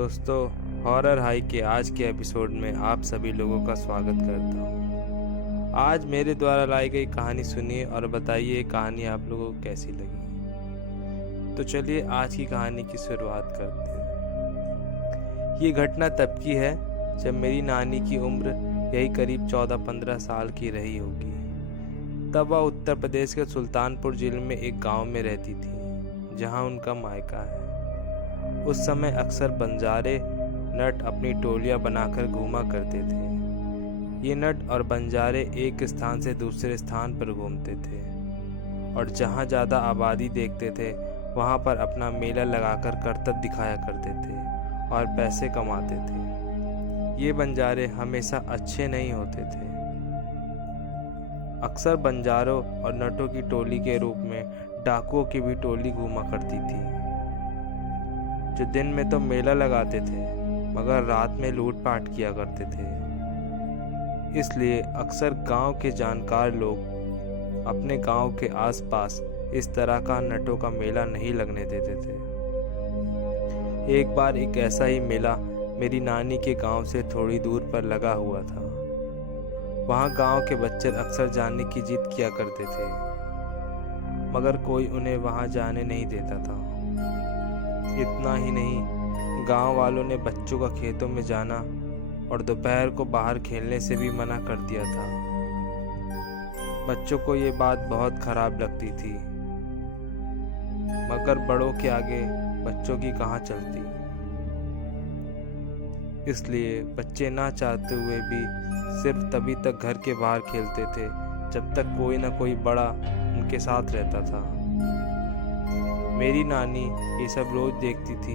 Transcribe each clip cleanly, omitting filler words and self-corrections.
दोस्तों, horror high के आज के एपिसोड में आप सभी लोगों का स्वागत करता हूँ। आज मेरे द्वारा लाई गई कहानी सुनिए और बताइए ये कहानी आप लोगों को कैसी लगी। तो चलिए आज की कहानी की शुरुआत करते हैं। ये घटना तब की है जब मेरी नानी की उम्र यही करीब 14-15 साल की रही होगी। तब वह उत्तर प्रदेश के सुल्तानपुर जिले में एक गांव में रहती थी जहां उनका मायका है। उस समय अक्सर बंजारे नट अपनी टोलियां बनाकर घूमा करते थे। ये नट और बंजारे एक स्थान से दूसरे स्थान पर घूमते थे और जहाँ ज़्यादा आबादी देखते थे वहाँ पर अपना मेला लगाकर करतब दिखाया करते थे और पैसे कमाते थे। ये बंजारे हमेशा अच्छे नहीं होते थे। अक्सर बंजारों और नटों की टोली के रूप में डाकुओं की भी टोली घूमा करती थी, जो दिन में तो मेला लगाते थे मगर रात में लूटपाट किया करते थे। इसलिए अक्सर गांव के जानकार लोग अपने गांव के आसपास इस तरह का नटों का मेला नहीं लगने देते थे। एक बार एक ऐसा ही मेला मेरी नानी के गांव से थोड़ी दूर पर लगा हुआ था। वहां गांव के बच्चे अक्सर जाने की जिद किया करते थे मगर कोई उन्हें वहां जाने नहीं देता था। इतना ही नहीं, गांव वालों ने बच्चों का खेतों में जाना और दोपहर को बाहर खेलने से भी मना कर दिया था। बच्चों को ये बात बहुत खराब लगती थी मगर बड़ों के आगे बच्चों की कहाँ चलती। इसलिए बच्चे ना चाहते हुए भी सिर्फ तभी तक घर के बाहर खेलते थे जब तक कोई ना कोई बड़ा उनके साथ रहता था। मेरी नानी ये सब रोज देखती थी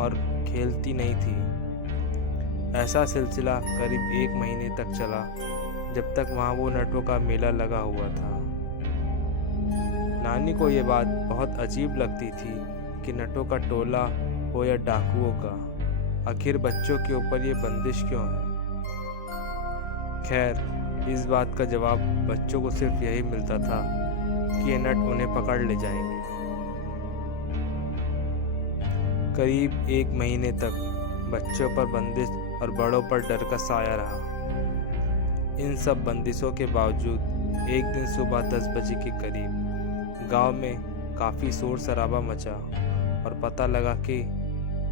और खेलती नहीं थी। ऐसा सिलसिला करीब 1 महीने तक चला जब तक वहाँ वो नटों का मेला लगा हुआ था। नानी को ये बात बहुत अजीब लगती थी कि नटों का टोला हो या डाकुओं का, आखिर बच्चों के ऊपर ये बंदिश क्यों है। खैर, इस बात का जवाब बच्चों को सिर्फ यही मिलता था कि ये नट उन्हें पकड़ ले जाएंगे। करीब 1 महीने तक बच्चों पर बंदिश और बड़ों पर डर का साया रहा। इन सब बंदिशों के बावजूद एक दिन सुबह 10 बजे के करीब गांव में काफ़ी शोर शराबा मचा और पता लगा कि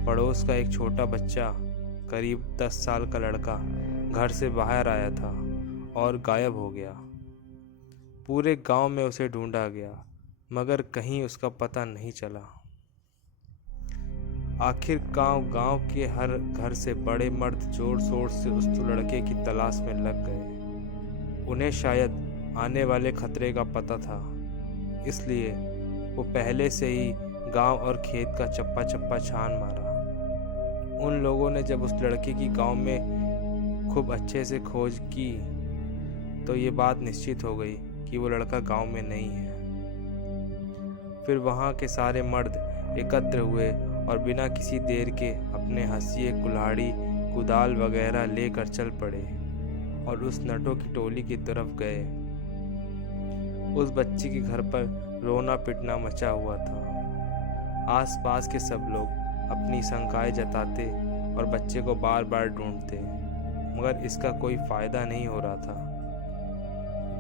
पड़ोस का एक छोटा बच्चा, करीब 10 साल का लड़का, घर से बाहर आया था और गायब हो गया। पूरे गांव में उसे ढूंढा गया मगर कहीं उसका पता नहीं चला। आखिर गांव के हर घर से बड़े मर्द जोर शोर से उस लड़के की तलाश में लग गए। उन्हें शायद आने वाले खतरे का पता था, इसलिए वो पहले से ही गांव और खेत का चप्पा चप्पा छान मारा। उन लोगों ने जब उस लड़के की गांव में खूब अच्छे से खोज की तो ये बात निश्चित हो गई कि वो लड़का गांव में नहीं है। फिर वहां के सारे मर्द एकत्र हुए और बिना किसी देर के अपने हंसिए, कुल्हाड़ी, कुदाल वगैरह लेकर चल पड़े और उस नटों की टोली की तरफ गए। उस बच्चे के घर पर रोना पिटना मचा हुआ था। आसपास के सब लोग अपनी शंकाएं जताते और बच्चे को बार बार ढूंढते मगर इसका कोई फायदा नहीं हो रहा था।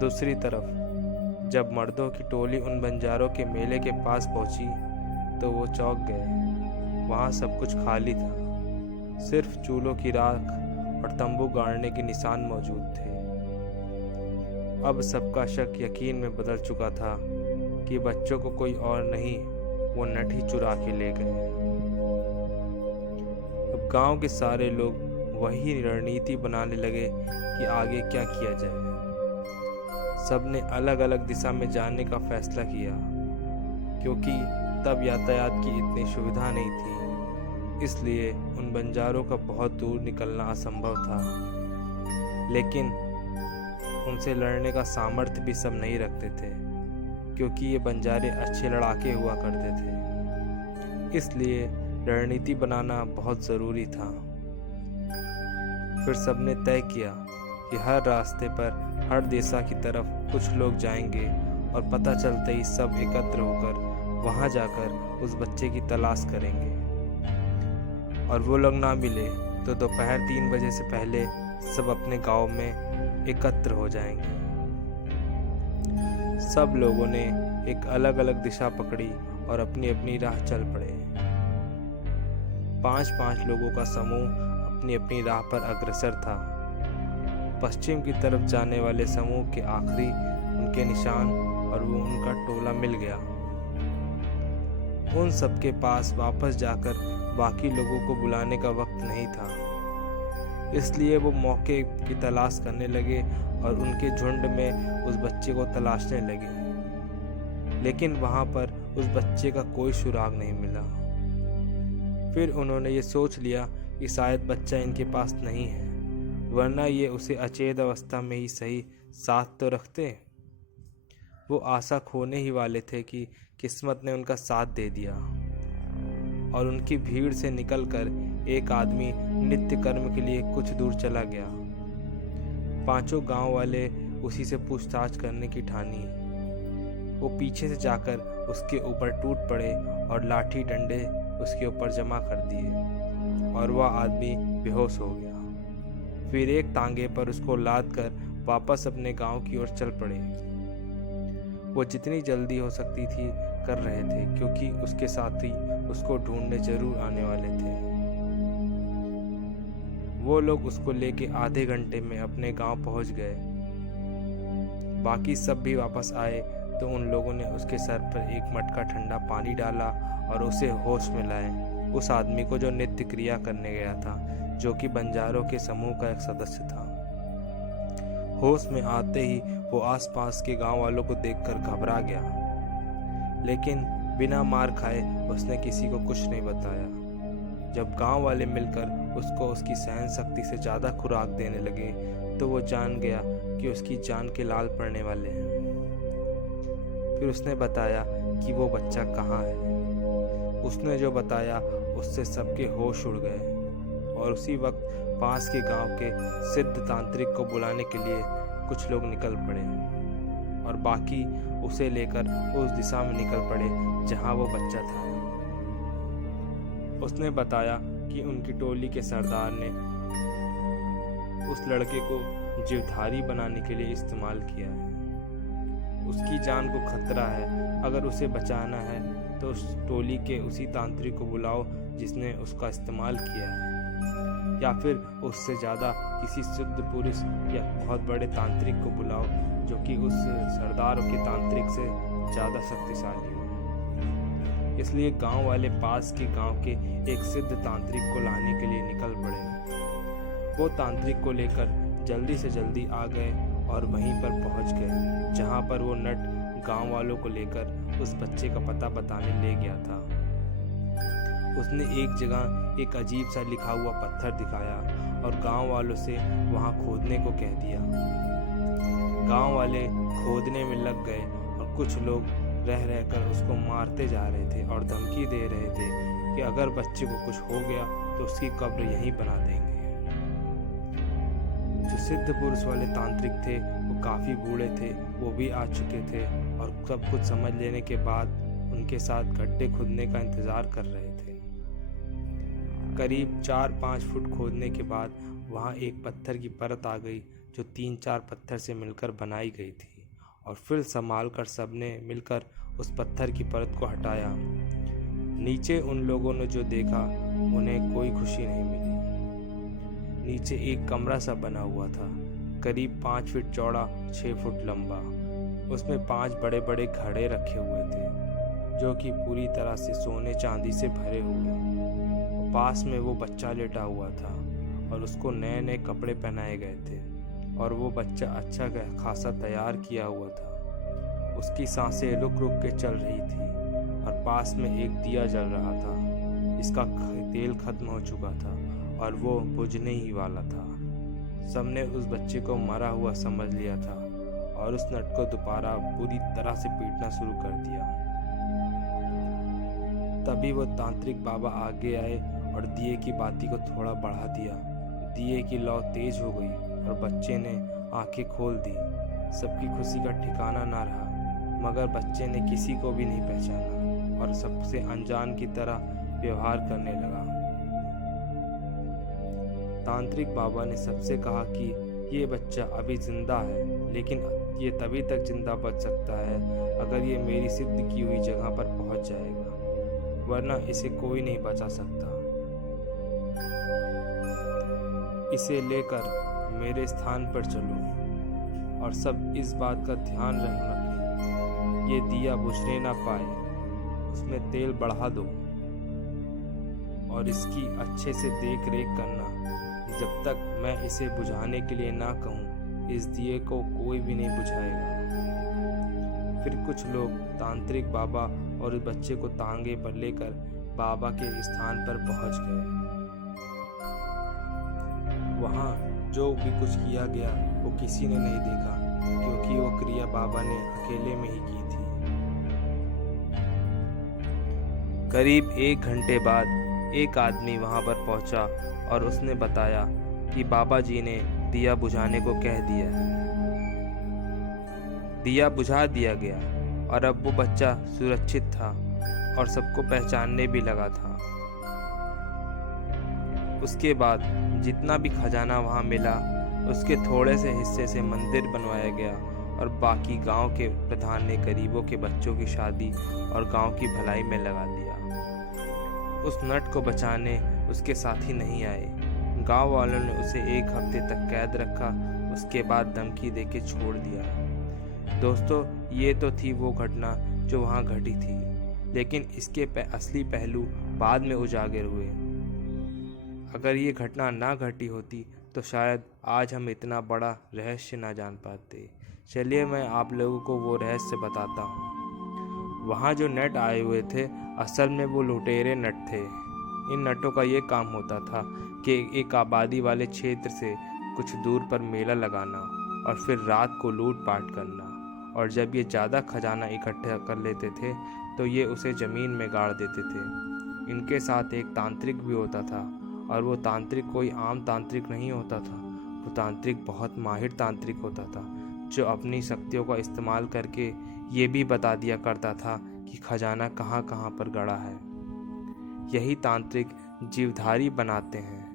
दूसरी तरफ जब मर्दों की टोली उन बंजारों के मेले के पास पहुंची तो वो चौंक गए। वहाँ सब कुछ खाली था, सिर्फ चूल्हों की राख और तंबू गाड़ने के निशान मौजूद थे। अब सबका शक यकीन में बदल चुका था कि बच्चों को कोई और नहीं, वो नट ही चुरा के ले गए। अब गांव के सारे लोग वही रणनीति बनाने लगे कि आगे क्या किया जाए। सबने अलग अलग दिशा में जाने का फैसला किया क्योंकि तब यातायात की इतनी सुविधा नहीं थी, इसलिए उन बंजारों का बहुत दूर निकलना असंभव था। लेकिन उनसे लड़ने का सामर्थ्य भी सब नहीं रखते थे क्योंकि ये बंजारे अच्छे लड़ाके हुआ करते थे, इसलिए रणनीति बनाना बहुत ज़रूरी था। फिर सबने तय किया कि हर रास्ते पर हर दिशा की तरफ कुछ लोग जाएंगे और पता चलते ही सब एकत्र होकर वहां जाकर उस बच्चे की तलाश करेंगे। और वो लोग ना मिले तो दोपहर 3 बजे से पहले सब अपने गांव में एकत्र हो जाएंगे। सब लोगों ने एक अलग अलग दिशा पकड़ी और अपनी अपनी राह चल पड़े। 5-5 लोगों का समूह अपनी अपनी राह पर अग्रसर था। पश्चिम की तरफ जाने वाले समूह के आखिरी उनके निशान और वो उनका टोला मिल गया। उन सबके पास वापस जाकर बाकी लोगों को बुलाने का वक्त नहीं था, इसलिए वो मौके की तलाश करने लगे और उनके झुंड में उस बच्चे को तलाशने लगे, लेकिन वहां पर उस बच्चे का कोई सुराग नहीं मिला। फिर उन्होंने ये सोच लिया कि शायद बच्चा इनके पास नहीं है, वरना ये उसे अचेत अवस्था में ही सही साथ तो रखते। वो आशा खोने ही वाले थे कि किस्मत ने उनका साथ दे दिया और उनकी भीड़ से निकलकर एक आदमी नित्य कर्म के लिए कुछ दूर चला गया। 5 गांव वाले उसी से पूछताछ करने की ठानी। वो पीछे से जाकर उसके ऊपर टूट पड़े और लाठी डंडे उसके ऊपर जमा कर दिए और वह आदमी बेहोश हो गया। फिर एक टांगे पर उसको लाद कर वापस अपने गांव की ओर चल पड़े। वो जितनी जल्दी हो सकती थी कर रहे थे, क्योंकि उसके साथी उसको ढूंढने जरूर आने वाले थे। वो लोग उसको लेके आधे घंटे में अपने गांव पहुंच गए। बाकी सब भी वापस आए तो उन लोगों ने उसके सर पर एक मटका ठंडा पानी डाला और उसे होश में लाए। उस आदमी को जो नित्य क्रिया करने गया था, जो कि बंजारों के समूह का एक सदस्य था। होश में आते ही वो आसपास के गांव वालों को देखकर घबरा गया, लेकिन बिना मार खाए उसने किसी को कुछ नहीं बताया। जब गांव वाले मिलकर उसको उसकी सहन शक्ति से ज़्यादा खुराक देने लगे तो वो जान गया कि उसकी जान के लाल पड़ने वाले हैं। फिर उसने बताया कि वो बच्चा कहाँ है। उसने जो बताया उससे सबके होश उड़ गए और उसी वक्त पास के गांव के सिद्ध तांत्रिक को बुलाने के लिए कुछ लोग निकल पड़े और बाकी उसे लेकर उस दिशा में निकल पड़े जहां वो बच्चा था। उसने बताया कि उनकी टोली के सरदार ने उस लड़के को जीवधारी बनाने के लिए इस्तेमाल किया है। उसकी जान को खतरा है, अगर उसे बचाना है तो उस टोली के उसी तांत्रिक को बुलाओ जिसने उसका इस्तेमाल किया है, या फिर उससे ज़्यादा किसी सिद्ध पुरुष या बहुत बड़े तांत्रिक को बुलाओ जो कि उस सरदार के तांत्रिक से ज़्यादा शक्तिशाली हो। इसलिए गांव वाले पास के गांव के एक सिद्ध तांत्रिक को लाने के लिए निकल पड़े। वो तांत्रिक को लेकर जल्दी से जल्दी आ गए और वहीं पर पहुंच गए जहां पर वो नट गांव वालों को लेकर उस बच्चे का पता बताने ले गया था। उसने एक जगह एक अजीब सा लिखा हुआ पत्थर दिखाया और गांव वालों से वहां खोदने को कह दिया। गांव वाले खोदने में लग गए और कुछ लोग रह रहकर उसको मारते जा रहे थे और धमकी दे रहे थे कि अगर बच्चे को कुछ हो गया तो उसकी कब्र यहीं बना देंगे। जो सिद्ध पुरुष वाले तांत्रिक थे वो काफ़ी बूढ़े थे, वो भी आ चुके थे और सब कुछ समझ लेने के बाद उनके साथ गड्ढे खोदने का इंतज़ार कर रहे थे। करीब 4-5 फुट खोदने के बाद वहाँ एक पत्थर की परत आ गई जो 3-4 पत्थर से मिलकर बनाई गई थी और फिर संभाल कर सबने मिलकर उस पत्थर की परत को हटाया। नीचे उन लोगों ने जो देखा उन्हें कोई खुशी नहीं मिली। नीचे एक कमरा सा बना हुआ था, करीब 5 फीट चौड़ा, 6 फुट लंबा। उसमें 5 बड़े बड़े घड़े रखे हुए थे जो कि पूरी तरह से सोने चांदी से भरे हुए। पास में वो बच्चा लेटा हुआ था और उसको नए नए कपड़े पहनाए गए थे और वो बच्चा अच्छा खासा तैयार किया हुआ था। उसकी सांसें रुक रुक के चल रही थी और पास में एक दिया जल रहा था। इसका तेल खत्म हो चुका था और वो बुझने ही वाला था। सबने उस बच्चे को मरा हुआ समझ लिया था और उस नट को दोबारा पूरी तरह से पीटना शुरू कर दिया। तभी वो तांत्रिक बाबा आगे आए और दिए की बाती को थोड़ा बढ़ा दिया। दिए की लौ तेज हो गई और बच्चे ने आंखें खोल दी। सबकी खुशी का ठिकाना ना रहा, मगर बच्चे ने किसी को भी नहीं पहचाना और सबसे अनजान की तरह व्यवहार करने लगा। तांत्रिक बाबा ने सबसे कहा कि ये बच्चा अभी जिंदा है, लेकिन ये तभी तक जिंदा बच सकता है अगर ये मेरी सिद्ध की हुई जगह पर पहुंच जाएगा, वरना इसे कोई नहीं बचा सकता। इसे लेकर मेरे स्थान पर चलो और सब इस बात का ध्यान रखना कि ये दिया बुझने ना पाए। उसमें तेल बढ़ा दो और इसकी अच्छे से देख रेख करना। जब तक मैं इसे बुझाने के लिए ना कहूँ, इस दिए को कोई भी नहीं बुझाएगा। फिर कुछ लोग तांत्रिक बाबा और उस बच्चे को तांगे पर लेकर बाबा के स्थान पर पहुंच गए। वहाँ जो भी कुछ किया गया वो किसी ने नहीं देखा, क्योंकि वो क्रिया बाबा ने अकेले में ही की थी। करीब 1 घंटे बाद एक आदमी वहाँ पर पहुँचा और उसने बताया कि बाबा जी ने दिया बुझाने को कह दिया है। दिया बुझा दिया गया और अब वो बच्चा सुरक्षित था और सबको पहचानने भी लगा था। उसके बाद जितना भी खजाना वहाँ मिला, उसके थोड़े से हिस्से से मंदिर बनवाया गया और बाकी गांव के प्रधान ने गरीबों के बच्चों की शादी और गांव की भलाई में लगा दिया। उस नट को बचाने उसके साथी नहीं आए। गांव वालों ने उसे 1 हफ्ते तक कैद रखा, उसके बाद धमकी देके छोड़ दिया। दोस्तों, ये तो थी वो घटना जो वहाँ घटी थी, लेकिन इसके असली पहलू बाद में उजागर हुए। अगर ये घटना ना घटी होती तो शायद आज हम इतना बड़ा रहस्य ना जान पाते। चलिए मैं आप लोगों को वो रहस्य बताता हूँ। वहाँ जो नट आए हुए थे, असल में वो लुटेरे नट थे। इन नटों का ये काम होता था कि एक आबादी वाले क्षेत्र से कुछ दूर पर मेला लगाना और फिर रात को लूट पाट करना, और जब ये ज़्यादा खजाना इकट्ठा कर लेते थे तो ये उसे ज़मीन में गाड़ देते थे। इनके साथ एक तांत्रिक भी होता था, और वो तांत्रिक कोई आम तांत्रिक नहीं होता था। वो तांत्रिक बहुत माहिर तांत्रिक होता था, जो अपनी शक्तियों का इस्तेमाल करके ये भी बता दिया करता था कि खजाना कहाँ कहाँ पर गड़ा है। यही तांत्रिक जीवधारी बनाते हैं।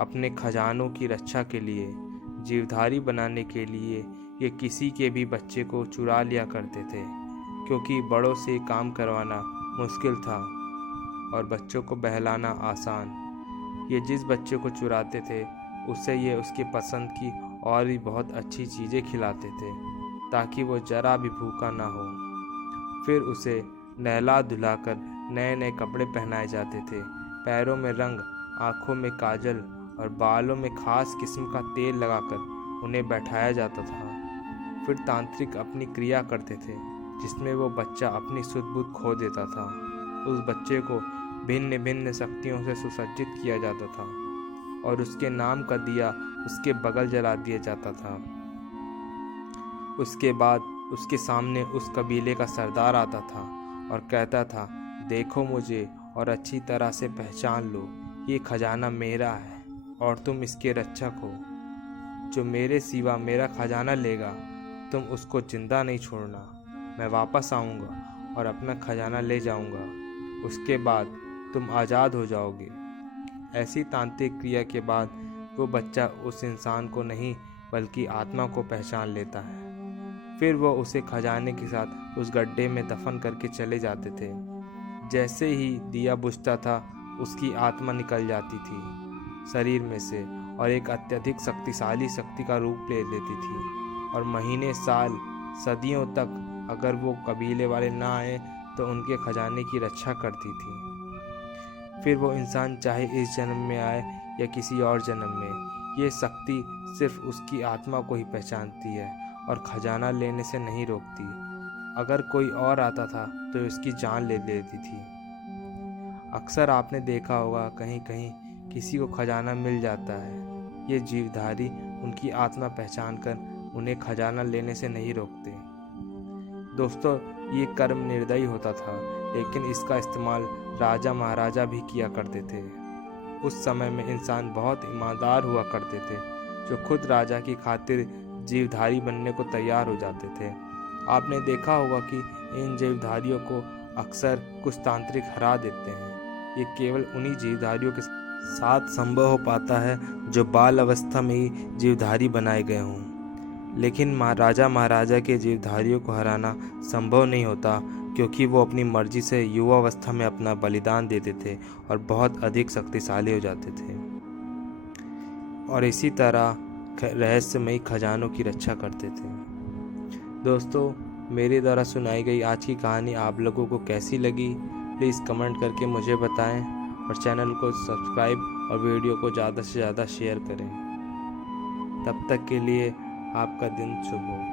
अपने खजानों की रक्षा के लिए, जीवधारी बनाने के लिए ये किसी के भी बच्चे को चुरा लिया करते थे, क्योंकि बड़ों से काम करवाना मुश्किल था और बच्चों को बहलाना आसान। ये जिस बच्चे को चुराते थे उसे ये उसकी पसंद की और भी बहुत अच्छी चीज़ें खिलाते थे, ताकि वो जरा भी भूखा ना हो। फिर उसे नहला धुलाकर नए नए कपड़े पहनाए जाते थे, पैरों में रंग, आँखों में काजल और बालों में खास किस्म का तेल लगाकर उन्हें बैठाया जाता था। फिर तांत्रिक अपनी क्रिया करते थे, जिसमें वो बच्चा अपनी सुध बुध खो देता था। उस बच्चे को भिन्न भिन्न शक्तियों से सुसज्जित किया जाता था और उसके नाम का दिया उसके बगल जला दिया जाता था। उसके बाद उसके सामने उस कबीले का सरदार आता था और कहता था, देखो मुझे और अच्छी तरह से पहचान लो, ये खजाना मेरा है और तुम इसके रक्षक हो। जो मेरे सिवा मेरा खजाना लेगा, तुम उसको जिंदा नहीं छोड़ना। मैं वापस आऊँगा और अपना खजाना ले जाऊँगा। उसके बाद तुम आज़ाद हो जाओगे। ऐसी तांत्रिक क्रिया के बाद वो बच्चा उस इंसान को नहीं बल्कि आत्मा को पहचान लेता है। फिर वो उसे खजाने के साथ उस गड्ढे में दफन करके चले जाते थे। जैसे ही दिया बुझता था, उसकी आत्मा निकल जाती थी शरीर में से और एक अत्यधिक शक्तिशाली शक्ति का रूप ले लेती थी, और महीने, साल, सदियों तक अगर वो कबीले वाले ना आए तो उनके खजाने की रक्षा करती थी। फिर वो इंसान चाहे इस जन्म में आए या किसी और जन्म में, ये शक्ति सिर्फ उसकी आत्मा को ही पहचानती है और खजाना लेने से नहीं रोकती। अगर कोई और आता था तो उसकी जान ले लेती थी। अक्सर आपने देखा होगा कहीं कहीं किसी को खजाना मिल जाता है। ये जीवधारी उनकी आत्मा पहचान कर उन्हें खजाना लेने से नहीं रोकते। दोस्तों, ये कर्म निर्दयी होता था, लेकिन इसका इस्तेमाल राजा महाराजा भी किया करते थे। उस समय में इंसान बहुत ईमानदार हुआ करते थे, जो खुद राजा की खातिर जीवधारी बनने को तैयार हो जाते थे। आपने देखा होगा कि इन जीवधारियों को अक्सर कुछ तांत्रिक हरा देते हैं। ये केवल उन्हीं जीवधारियों के साथ संभव हो पाता है जो बाल अवस्था में ही जीवधारी बनाए गए हों, लेकिन राजा महाराजा के जीवधारियों को हराना संभव नहीं होता, क्योंकि वो अपनी मर्जी से युवावस्था में अपना बलिदान देते थे और बहुत अधिक शक्तिशाली हो जाते थे और इसी तरह रहस्यमयी खजानों की रक्षा करते थे। दोस्तों, मेरे द्वारा सुनाई गई आज की कहानी आप लोगों को कैसी लगी, प्लीज़ कमेंट करके मुझे बताएं और चैनल को सब्सक्राइब और वीडियो को ज़्यादा से ज़्यादा शेयर करें। तब तक के लिए आपका दिन शुभ हो।